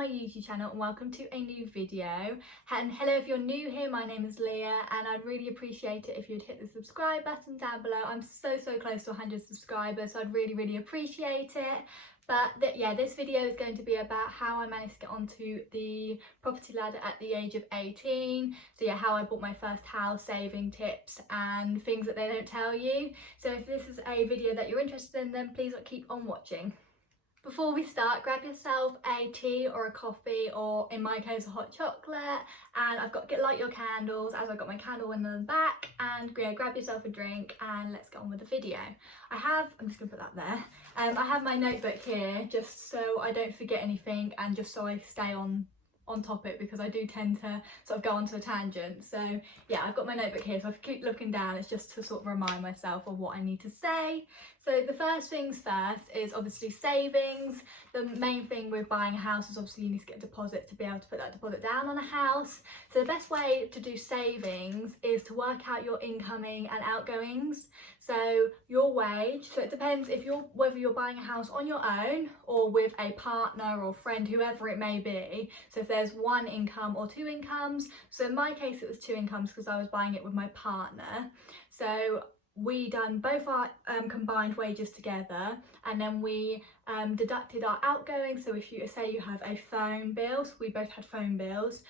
my YouTube channel and welcome to a new video. And hello if you're new here, my name is Leah and I'd really appreciate it if you'd hit the subscribe button down below. I'm so close to 100 subscribers, so I'd really appreciate it. But this video is going to be about how I managed to get onto the property ladder at the age of 18. So yeah, how I bought my first house, saving tips and things that they don't tell you. So if this is a video that you're interested in, then please keep on watching. Before we start, grab yourself a tea or a coffee, or in my case a hot chocolate, and light your candles, as I've got my candle in the back, and yeah, grab yourself a drink and let's get on with the video. I'm just gonna put that there. I have my notebook here just so I don't forget anything and just so I stay on topic, because I do tend to sort of go onto a tangent. So yeah, I've got my notebook here, so if I keep looking down, it's just to sort of remind myself of what I need to say. So the first things first is obviously savings. The main thing with buying a house is obviously you need to get a deposit to be able to put that deposit down on a house. So the best way to do savings is to work out your incoming and outgoings. So your wage, so it depends whether you're buying a house on your own or with a partner or friend, whoever it may be. So if there's one income or two incomes, so in my case it was two incomes because I was buying it with my partner. So we done both our combined wages together, and then we deducted our outgoings. So if you say you have a phone bill, so we both had phone bills,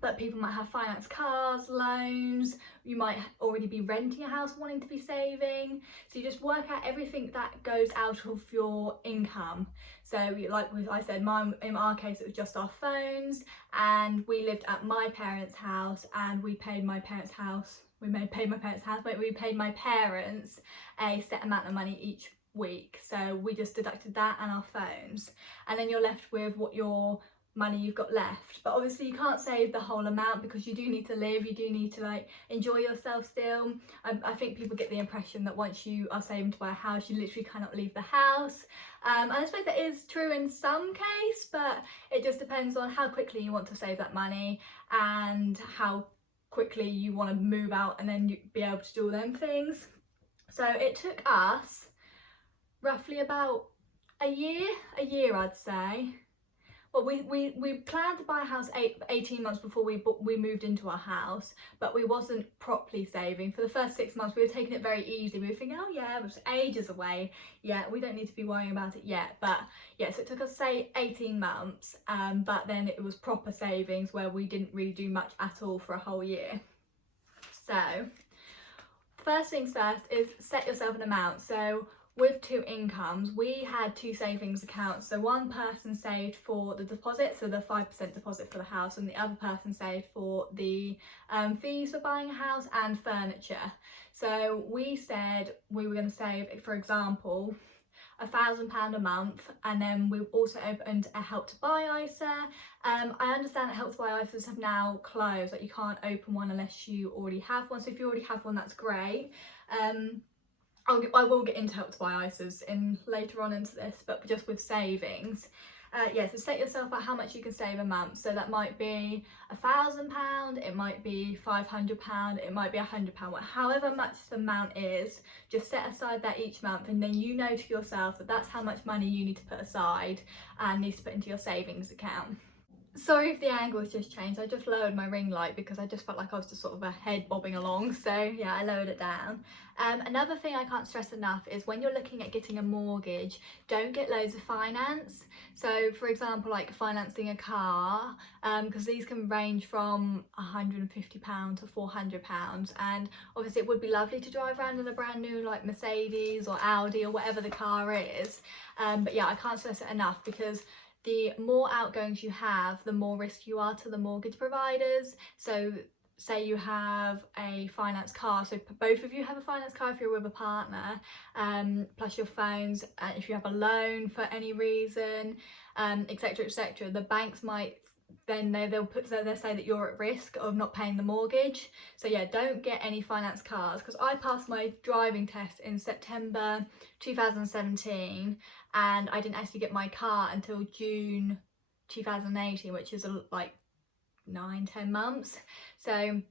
but people might have finance cars, loans, you might already be renting a house wanting to be saving. So you just work out everything that goes out of your income. So like I said, in our case it was just our phones, and we lived at my parents' house and we paid my parents' house. But we paid my parents a set amount of money each week. So we just deducted that and our phones. And then you're left with what your money you've got left. But obviously you can't save the whole amount because you do need to live, you do need to enjoy yourself still. I think people get the impression that once you are saving to buy a house, you literally cannot leave the house. And I suppose that is true in some case, but it just depends on how quickly you want to save that money and how quickly you want to move out and then you be able to do all them things. So it took us roughly about a year I'd say. Well, we planned to buy a house 18 months before we moved into our house, but we wasn't properly saving. For the first 6 months we were taking it very easy. We were thinking, oh yeah, it was ages away, yeah, we don't need to be worrying about it yet. But yeah, so it took us say 18 months, but then it was proper savings where we didn't really do much at all for a whole year. So first things first is set yourself an amount. So with two incomes, we had two savings accounts. So one person saved for the deposit, so the 5% deposit for the house, and the other person saved for the fees for buying a house and furniture. So we said we were going to save, for example, £1,000 a month, and then we also opened a Help to Buy ISA. I understand that Help to Buy ISAs have now closed, like you can't open one unless you already have one. So if you already have one, that's great. I will get into Help to Buy ISAs later on into this, but just with savings. So set yourself out how much you can save a month. So that might be £1,000, it might be £500, it might be £100, however much the amount is, just set aside that each month, and then you know to yourself that that's how much money you need to put aside and needs to put into your savings account. Sorry if the angle has just changed, I just lowered my ring light because I just felt like I was just sort of a head bobbing along, so yeah, I lowered it down. Another thing I can't stress enough is when you're looking at getting a mortgage, don't get loads of finance. So for example, like financing a car, because these can range from £150 to £400, and obviously it would be lovely to drive around in a brand new like Mercedes or Audi or whatever the car is, but yeah, I can't stress it enough, because the more outgoings you have, the more risk you are to the mortgage providers. So say you have a finance car, so both of you have a finance car if you're with a partner, plus your phones, if you have a loan for any reason, etc, the banks might then they'll say that you're at risk of not paying the mortgage. So yeah, don't get any finance cars, because I passed my driving test in September 2017 and I didn't actually get my car until June 2018, which is like 9-10 months. So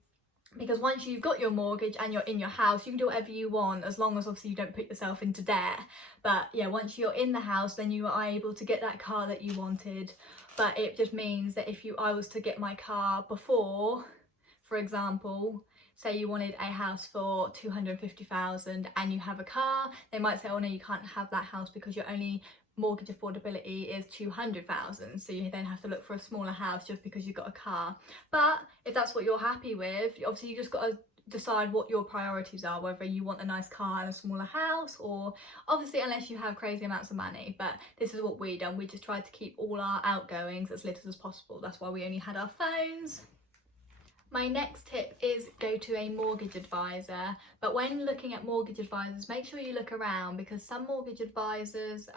because once you've got your mortgage and you're in your house, you can do whatever you want, as long as obviously you don't put yourself into debt. But yeah, once you're in the house, then you are able to get that car that you wanted. But it just means that if I was to get my car before, for example, say you wanted a house for 250,000 and you have a car, they might say, oh no, you can't have that house because your only mortgage affordability is 200,000, so you then have to look for a smaller house just because you've got a car. But if that's what you're happy with, obviously you just got to decide what your priorities are, whether you want a nice car and a smaller house, or obviously unless you have crazy amounts of money. But this is what we done. We just tried to keep all our outgoings as little as possible. That's why we only had our phones. My next tip is go to a mortgage advisor, but when looking at mortgage advisors, make sure you look around, because some mortgage advisors,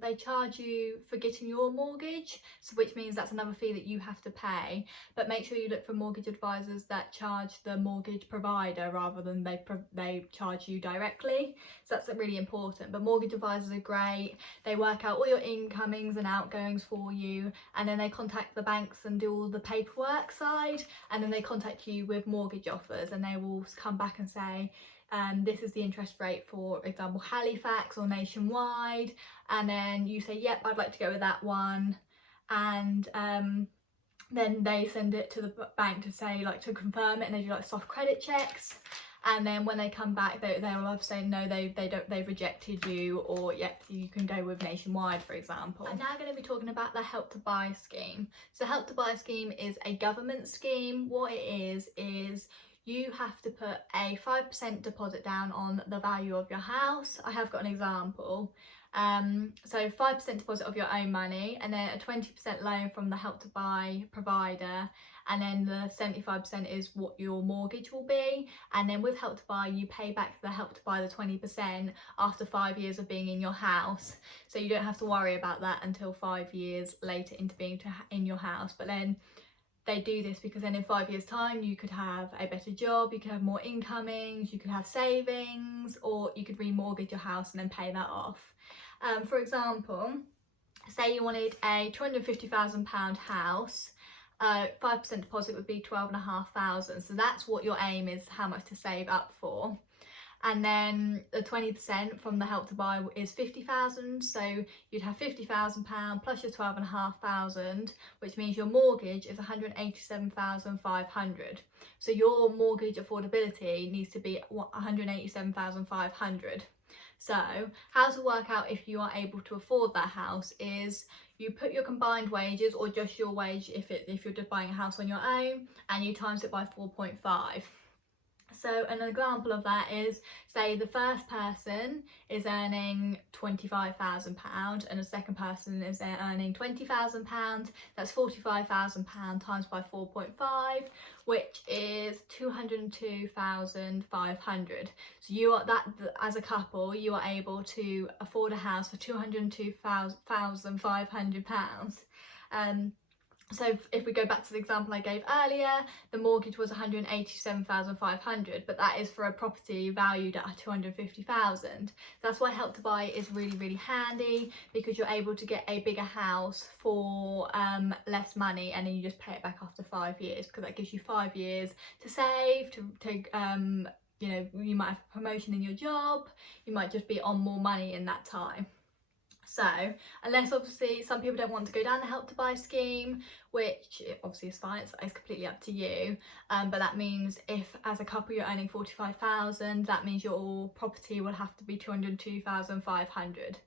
they charge you for getting your mortgage, so which means that's another fee that you have to pay. But make sure you look for mortgage advisors that charge the mortgage provider rather than they charge you directly. So that's really important. But mortgage advisors are great. They work out all your incomings and outgoings for you, and then they contact the banks and do all the paperwork side, and then they contact you with mortgage offers, and they will come back and say, this is the interest rate for example Halifax or nationwide, and then you say, yep, I'd like to go with that one, and then they send it to the bank to say, like, to confirm it, and they do like soft credit checks. And then when they come back, they will have to say no, they've rejected you, or yep, you can go with Nationwide, for example. I'm now going to be talking about the Help to Buy scheme. So Help to Buy scheme is a government scheme. What it is you have to put a 5% deposit down on the value of your house. I have got an example. So 5% deposit of your own money, and then a 20% loan from the Help to Buy provider, and then the 75% is what your mortgage will be. And then with Help to Buy, you pay back the Help to Buy the 20% after 5 years of being in your house, so you don't have to worry about that until 5 years later into being in your house. But then they do this because then in 5 years time you could have a better job, you could have more incomings, you could have savings, or you could remortgage your house and then pay that off. For example, say you wanted a £250,000 house, 5% deposit would be 12,500, so that's what your aim is, how much to save up for. And then the 20% from the Help to Buy is 50,000, so you'd have £50,000 plus your 12,500, which means your mortgage is 187,500. So your mortgage affordability needs to be 187,500. So how to work out if you are able to afford that house is you put your combined wages, or just your wage if you're just buying a house on your own, and you times it by 4.5. So an example of that is, say the first person is earning £25,000 and the second person is earning £20,000. That's £45,000 times by 4.5, which is 202,500. So you are that, as a couple, you are able to afford a house for £202,500. So if we go back to the example I gave earlier, the mortgage was 187,500, but that is for a property valued at 250,000. That's why Help to Buy is really, really handy, because you're able to get a bigger house for less money, and then you just pay it back after 5 years, because that gives you 5 years to save, to you know, you might have a promotion in your job, you might just be on more money in that time. So unless obviously some people don't want to go down the Help to Buy scheme, which obviously is fine, it's completely up to you, but that means if as a couple you're earning 45,000, that means your property will have to be 202,500.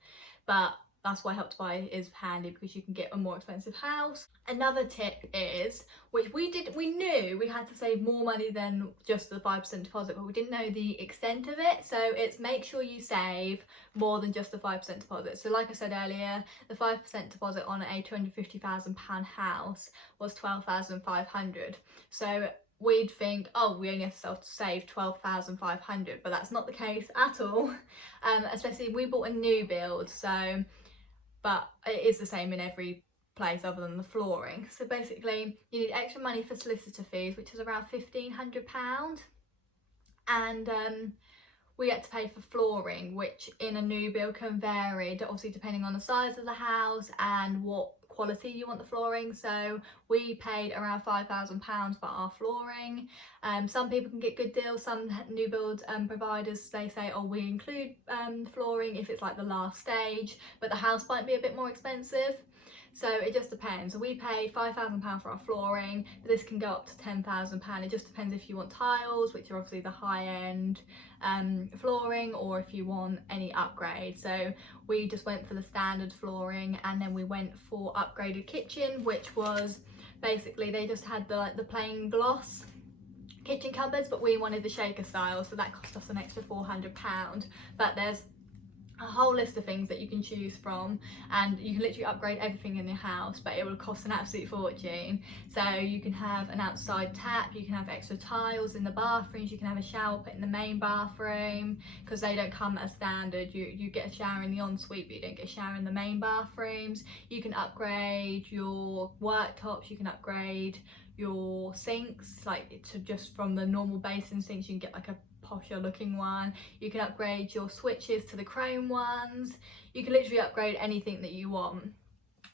But that's why Help to Buy is handy, because you can get a more expensive house. Another tip is, which we knew we had to save more money than just the 5% deposit, but we didn't know the extent of it. So it's make sure you save more than just the 5% deposit. So like I said earlier, the 5% deposit on a £250,000 house was 12,500. So we'd think, oh, we only have to save 12,500, but that's not the case at all. Especially we bought a new build, so, but it is the same in every place other than the flooring. So basically you need extra money for solicitor fees, which is around £1,500, and we had to pay for flooring, which in a new build can vary, obviously depending on the size of the house and what quality you want the flooring. So we paid around £5,000 for our flooring. Some people can get good deals. Some new build providers, they say, oh, we include flooring if it's like the last stage, but the house might be a bit more expensive. So it just depends. So we paid £5,000 for our flooring, but this can go up to £10,000. It just depends if you want tiles, which are obviously the high end flooring, or if you want any upgrade. So we just went for the standard flooring, and then we went for upgraded kitchen, which was basically they just had the plain gloss kitchen cupboards, but we wanted the shaker style, so that cost us an extra £400. But there's a whole list of things that you can choose from, and you can literally upgrade everything in your house, but it will cost an absolute fortune. So you can have an outside tap, you can have extra tiles in the bathrooms, you can have a shower put in the main bathroom, because they don't come as standard. You get a shower in the ensuite, but you don't get a shower in the main bathrooms. You can upgrade your worktops, you can upgrade your sinks, like to just from the normal basin sinks, you can get like a posher looking one. You can upgrade your switches to the chrome ones. You can literally upgrade anything that you want,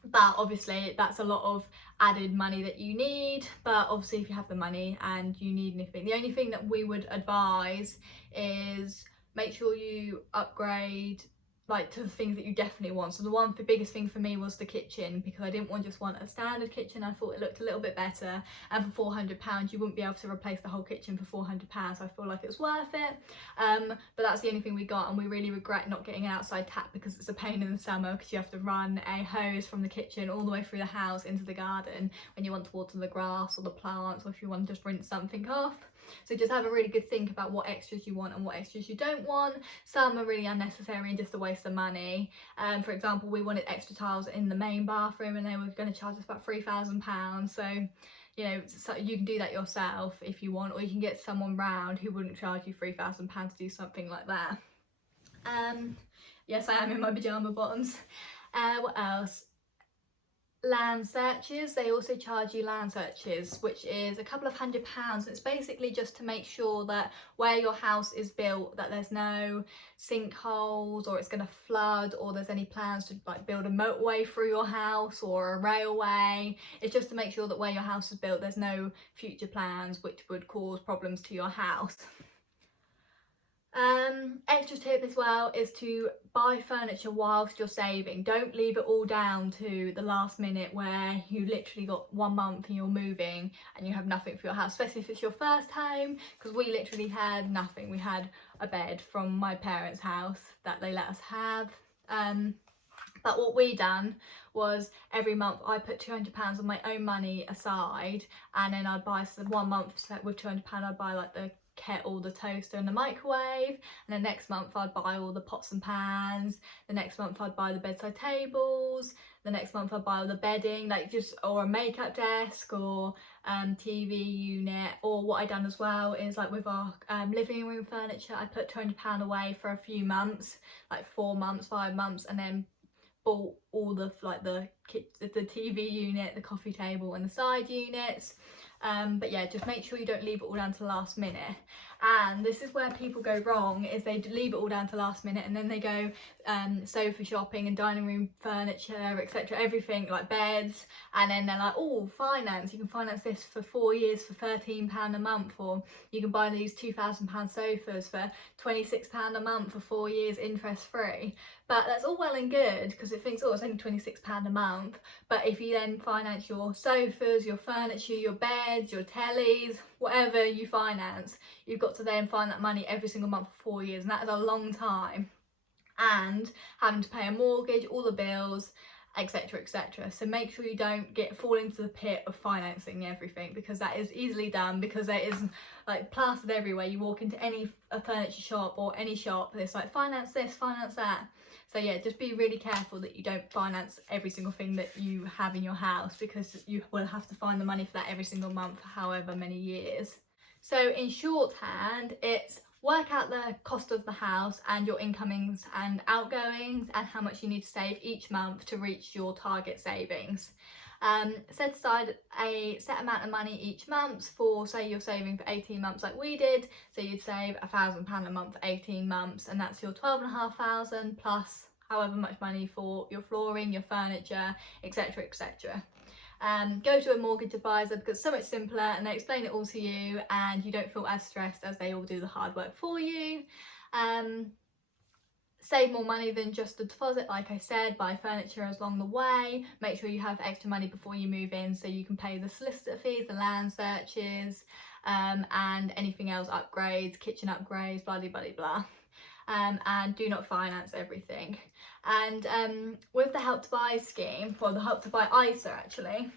but obviously that's a lot of added money that you need. But obviously if you have the money and you need anything, the only thing that we would advise is make sure you upgrade like to the things that you definitely want. So the biggest thing for me was the kitchen, because I didn't just want a standard kitchen. I thought it looked a little bit better, and for £400 you wouldn't be able to replace the whole kitchen for £400, so I feel like it was worth it. But that's the only thing we got, and we really regret not getting an outside tap, because it's a pain in the summer, because you have to run a hose from the kitchen all the way through the house into the garden when you want to water the grass or the plants, or if you want to just rinse something off. So just have a really good think about what extras you want and what extras you don't want. Some are really unnecessary and just a waste of money. For example, we wanted extra tiles in the main bathroom, and they were going to charge us about £3,000. So, you know, so you can do that yourself if you want, or you can get someone round who wouldn't charge you £3,000 to do something like that. Yes, I am in my pyjama bottoms. What else? Land searches. They also charge you land searches, which is a couple of £100. It's basically just to make sure that where your house is built, that there's no sinkholes, or it's going to flood, or there's any plans to like build a motorway through your house or a railway. It's just to make sure that where your house is built, there's no future plans which would cause problems to your house. Extra tip as well is to buy furniture whilst you're saving. Don't leave it all down to the last minute where you literally got 1 month and you're moving and you have nothing for your house, especially if it's your first home, because we literally had nothing. We had a bed from my parents' house that they let us have. But what we done was every month I put £200 of my own money aside, and then I'd buy 1 month with £200 I'd buy like the kettle, the toaster and the microwave, and the next month I'd buy all the pots and pans, the next month I'd buy the bedside tables, the next month I'd buy all the bedding, like just, or a makeup desk, or TV unit. Or what I done as well is like with our living room furniture, I put £200 away for a few months, like 4 months, 5 months, and then bought all the like the TV unit, the coffee table and the side units. But yeah, just make sure you don't leave it all down to the last minute. And this is where people go wrong, is they leave it all down to last minute, and then they go sofa shopping and dining room furniture, etc., everything like beds, and then they're like, oh, finance, you can finance this for 4 years for £13 a month, or you can buy these £2,000 sofas for £26 a month for 4 years interest free. But that's all well and good, because it thinks, oh, it's only £26 a month. But if you then finance your sofas, your furniture, your beds, your tellies, whatever you finance, you've got to then find that money every single month for 4 years, and that is a long time. And having to pay a mortgage, all the bills, etc., etc. So make sure you don't fall into the pit of financing everything, because that is easily done, because there is like plastered everywhere. You walk into any furniture shop or any shop, it's like finance this, finance that. So yeah, just be really careful that you don't finance every single thing that you have in your house, because you will have to find the money for that every single month for however many years. So in shorthand, it's work out the cost of the house and your incomings and outgoings, and how much you need to save each month to reach your target savings. Set aside a set amount of money each month for, say you're saving for 18 months like we did, so you'd save £1,000 a month for 18 months, and that's your 12,500 plus however much money for your flooring, your furniture, etc, etc. Go to a mortgage advisor because it's so much simpler and they explain it all to you and you don't feel as stressed as they all do the hard work for you. Save more money than just a deposit, like I said, buy furniture along the way, make sure you have extra money before you move in so you can pay the solicitor fees, the land searches, and anything else, upgrades, kitchen upgrades, blah blah blah blah. And do not finance everything. And with the Help to Buy scheme, well, the Help to Buy ISA actually,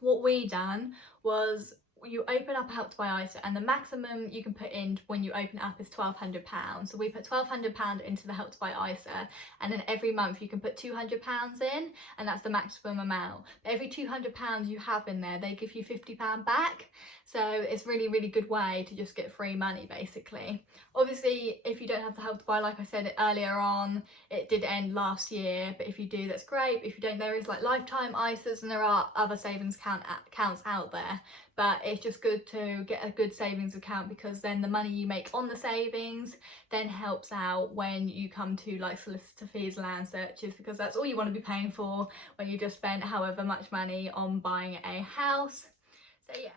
what we done was you open up a Help to Buy ISA and the maximum you can put in when you open it up is £1,200. So we put £1,200 into the Help to Buy ISA, and then every month you can put £200 in, and that's the maximum amount. But every £200 you have in there, they give you £50 back. So it's really, really good way to just get free money basically. Obviously, if you don't have the Help to Buy, like I said earlier on, it did end last year, but if you do, that's great. If you don't, there is like lifetime ISAs and there are other savings accounts out there. But it's just good to get a good savings account because then the money you make on the savings then helps out when you come to like solicitor fees, land searches, because that's all you want to be paying for when you just spent however much money on buying a house.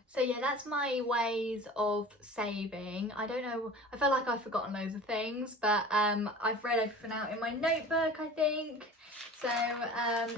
So yeah, that's my ways of saving. I don't know, I feel like I've forgotten loads of things, but I've read everything out in my notebook, I think. So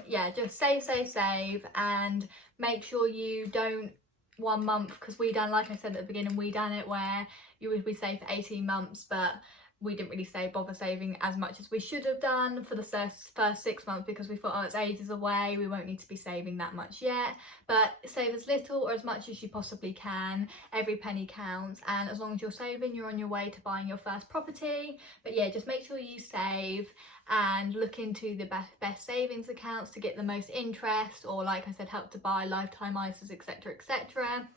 yeah, just save, and make sure you don't 1 month, because we done, like I said at the beginning, we done it where you would be saved for 18 months, but we didn't really bother saving as much as we should have done for the first 6 months because we thought, oh, it's ages away, we won't need to be saving that much yet. But save as little or as much as you possibly can. Every penny counts, and as long as you're saving, you're on your way to buying your first property. But yeah, just make sure you save and look into the best savings accounts to get the most interest, or like I said, Help to Buy, lifetime ISAs, etc, etc.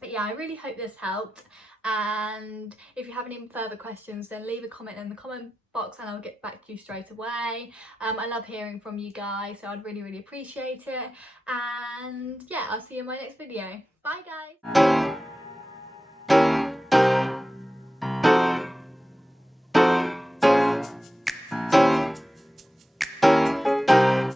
But yeah, I really hope this helped, and if you have any further questions, then leave a comment in the comment box and I'll get back to you straight away. I love hearing from you guys, so I'd really, really appreciate it. And yeah, I'll see you in my next video. Bye guys.